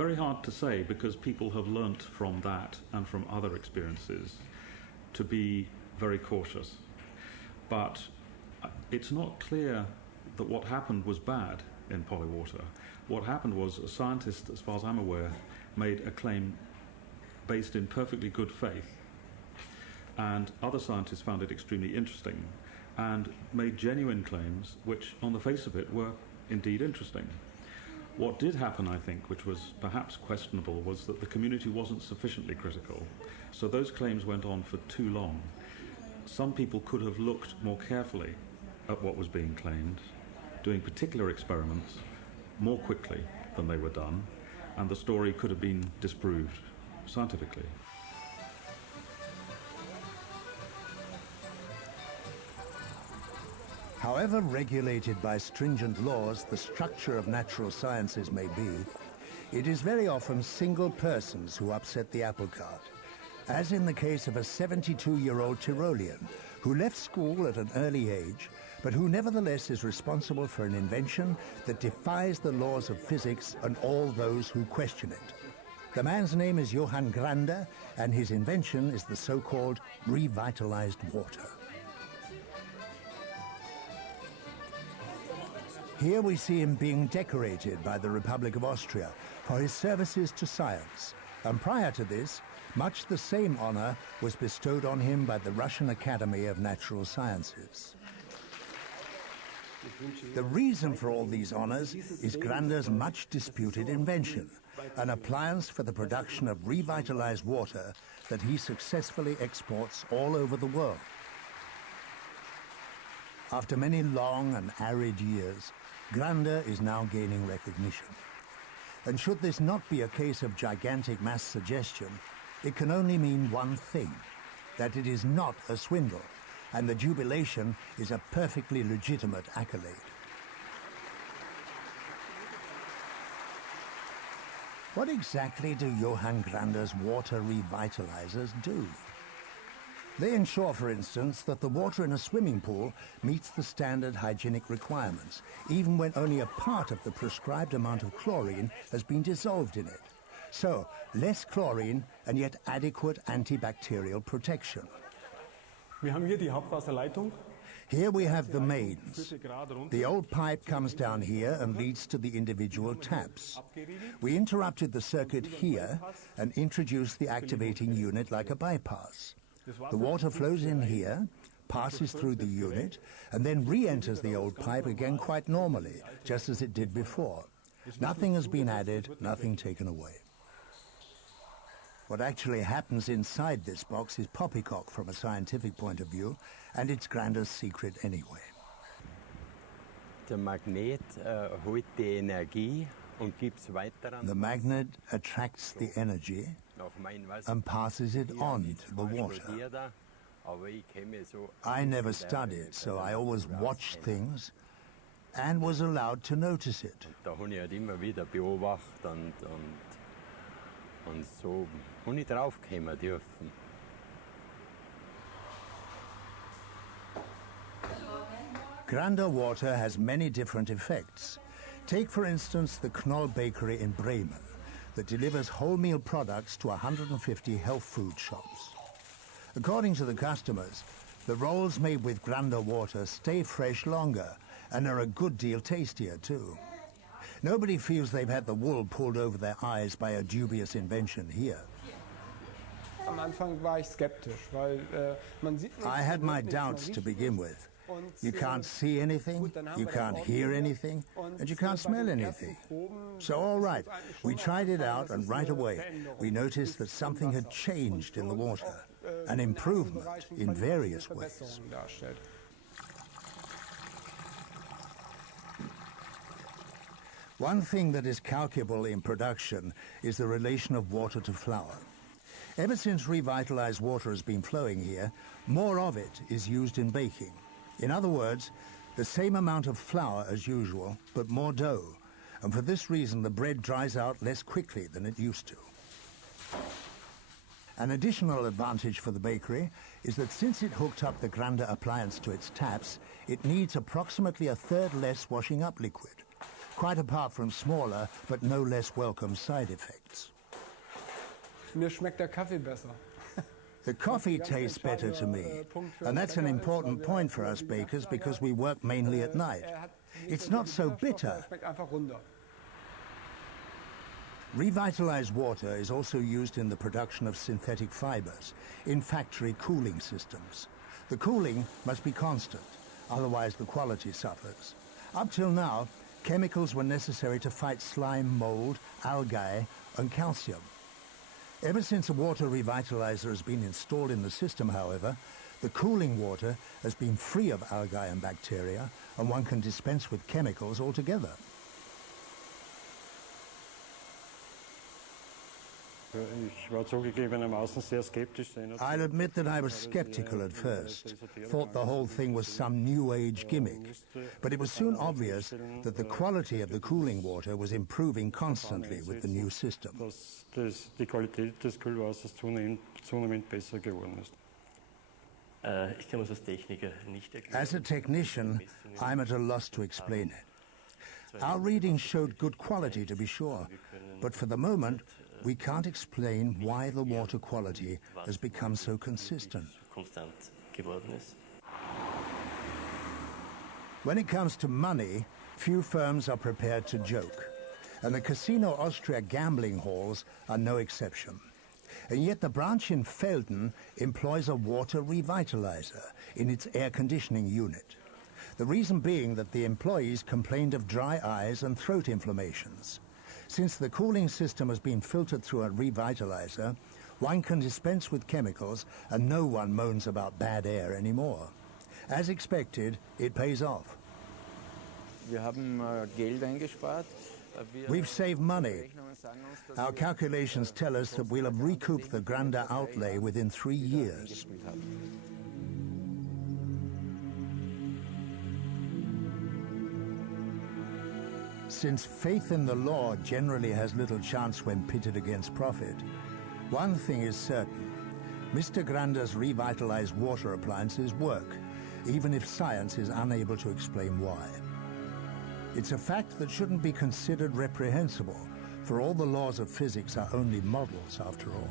Very hard to say, because people have learnt from that and from other experiences to be very cautious. But it's not clear that what happened was bad in Polywater. What happened was a scientist, as far as I'm aware, made a claim based in perfectly good faith, and other scientists found it extremely interesting and made genuine claims which, on the face of it, were indeed interesting. What did happen, I think, which was perhaps questionable, was that the community wasn't sufficiently critical. So those claims went on for too long. Some people could have looked more carefully at what was being claimed, doing particular experiments more quickly than they were done, and the story could have been disproved scientifically. However regulated by stringent laws the structure of natural sciences may be, it is very often single persons who upset the apple cart, as in the case of a 72-year-old Tyrolean who left school at an early age, but who nevertheless is responsible for an invention that defies the laws of physics and all those who question it. The man's name is Johann Grander, and his invention is the so-called revitalized water. Here we see him being decorated by the Republic of Austria for his services to science, and prior to this, much the same honor was bestowed on him by the Russian Academy of Natural Sciences. The reason for all these honors is Grander's much disputed invention, an appliance for the production of revitalized water that he successfully exports all over the world. After many long and arid years, Grander is now gaining recognition. And should this not be a case of gigantic mass suggestion, it can only mean one thing, that it is not a swindle, and the jubilation is a perfectly legitimate accolade. What exactly do Johann Grander's water revitalizers do? They ensure, for instance, that the water in a swimming pool meets the standard hygienic requirements, even when only a part of the prescribed amount of chlorine has been dissolved in it. So, less chlorine and yet adequate antibacterial protection. Here we have the mains. The old pipe comes down here and leads to the individual taps. We interrupted the circuit here and introduced the activating unit like a bypass. The water flows in here, passes through the unit, and then re-enters the old pipe again quite normally, just as it did before. Nothing has been added, nothing taken away. What actually happens inside this box is poppycock from a scientific point of view, and it's Grander's secret anyway. The magnet attracts the energy and passes it on to the water. I never studied, so I always watched things and was allowed to notice it. Und so bin ich draufgekommen dürfen. Grander water has many different effects. Take, for instance, the Knoll Bakery in Bremen that delivers wholemeal products to 150 health food shops. According to the customers, the rolls made with Grander water stay fresh longer and are a good deal tastier too. Nobody feels they've had the wool pulled over their eyes by a dubious invention here. I had my doubts to begin with. You can't see anything, you can't hear anything, and you can't smell anything. So all right, we tried it out, and right away we noticed that something had changed in the water, an improvement in various ways. One thing that is calculable in production is the relation of water to flour. Ever since revitalized water has been flowing here, more of it is used in baking. In other words, the same amount of flour as usual, but more dough, and for this reason the bread dries out less quickly than it used to. An additional advantage for the bakery is that since it hooked up the Grander appliance to its taps, it needs approximately a third less washing up liquid. quite apart from smaller but no less welcome side effects. Mir schmeckt der Kaffee besser. The coffee tastes better to me, and that's an important point for us bakers because we work mainly at night. It's not so bitter. Schmeckt einfach runder. Revitalized water is also used in the production of synthetic fibers, in factory cooling systems. The cooling must be constant, otherwise the quality suffers. Up till now, chemicals were necessary to fight slime, mold, algae, and calcium. Ever since a water revitalizer has been installed in the system, however, the cooling water has been free of algae and bacteria, and one can dispense with chemicals altogether. I'll admit that I was skeptical at first, thought the whole thing was some new age gimmick, but it was soon obvious that the quality of the cooling water was improving constantly with the new system. Die Qualität des Kühlwassers zunehmend besser geworden ist. As a technician, I'm at a loss to explain it. Our readings showed good quality, to be sure, but for the moment, we can't explain why the water quality has become so consistent. When it comes to money, few firms are prepared to joke, and the Casino Austria gambling halls are no exception. And yet the branch in Felden employs a water revitalizer in its air conditioning unit. The reason being that the employees complained of dry eyes and throat inflammations. Since the cooling system has been filtered through a revitalizer, one can dispense with chemicals and no one moans about bad air anymore. As expected, it pays off. Wir haben Geld eingespart. We've saved money. Our calculations tell us that we'll have recouped the Granda outlay within 3 years. Since faith in the law generally has little chance when pitted against profit, one thing is certain. Mr. Granda's revitalized water appliances work, even if science is unable to explain why. It's a fact that shouldn't be considered reprehensible, for all the laws of physics are only models after all.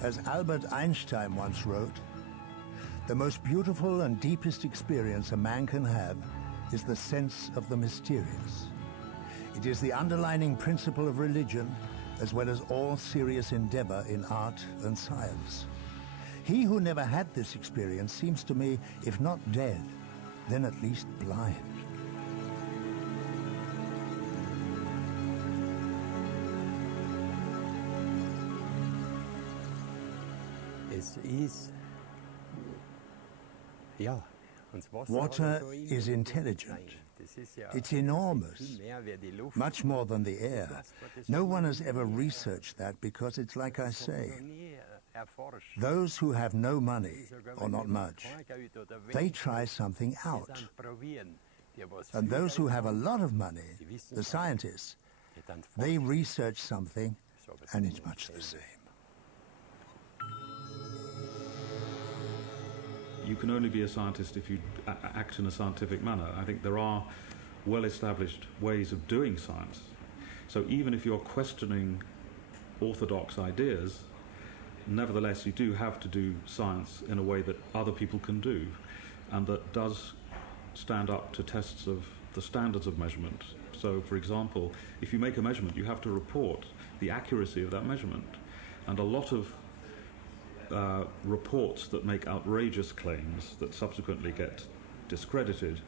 As Albert Einstein once wrote, the most beautiful and deepest experience a man can have is the sense of the mysterious. It is the underlying principle of religion, as well as all serious endeavor in art and science. He who never had this experience seems to me, if not dead, then at least blind. Es ist, ja, Water is intelligent. It's enormous, much more than the air. No one has ever researched that because it's like I say. Those who have no money, or not much, they try something out. And those who have a lot of money, the scientists, they research something, and it's much the same. You can only be a scientist if you act in a scientific manner. I think there are well-established ways of doing science. So even if you're questioning orthodox ideas, nevertheless you do have to do science in a way that other people can do, and that does stand up to tests of the standards of measurement. So, for example, if you make a measurement, you have to report the accuracy of that measurement. And a lot of reports that make outrageous claims that subsequently get discredited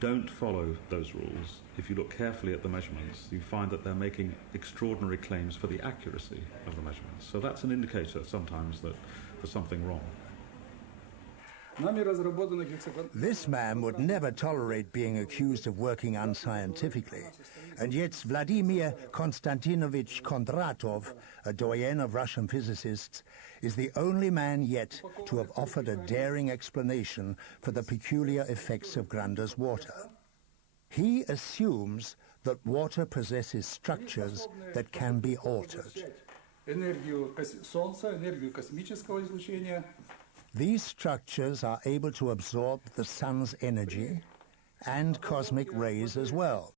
don't follow those rules. If you look carefully at the measurements, you find that they're making extraordinary claims for the accuracy of the measurements. So that's an indicator sometimes that there's something wrong. This man would never tolerate being accused of working unscientifically. And yet Vladimir Konstantinovich Kondratov, a doyen of Russian physicists, is the only man yet to have offered a daring explanation for the peculiar effects of Granda's water. He assumes that water possesses structures that can be altered. Энергию Солнца, энергию космического излучения These structures are able to absorb the sun's energy and cosmic rays as well.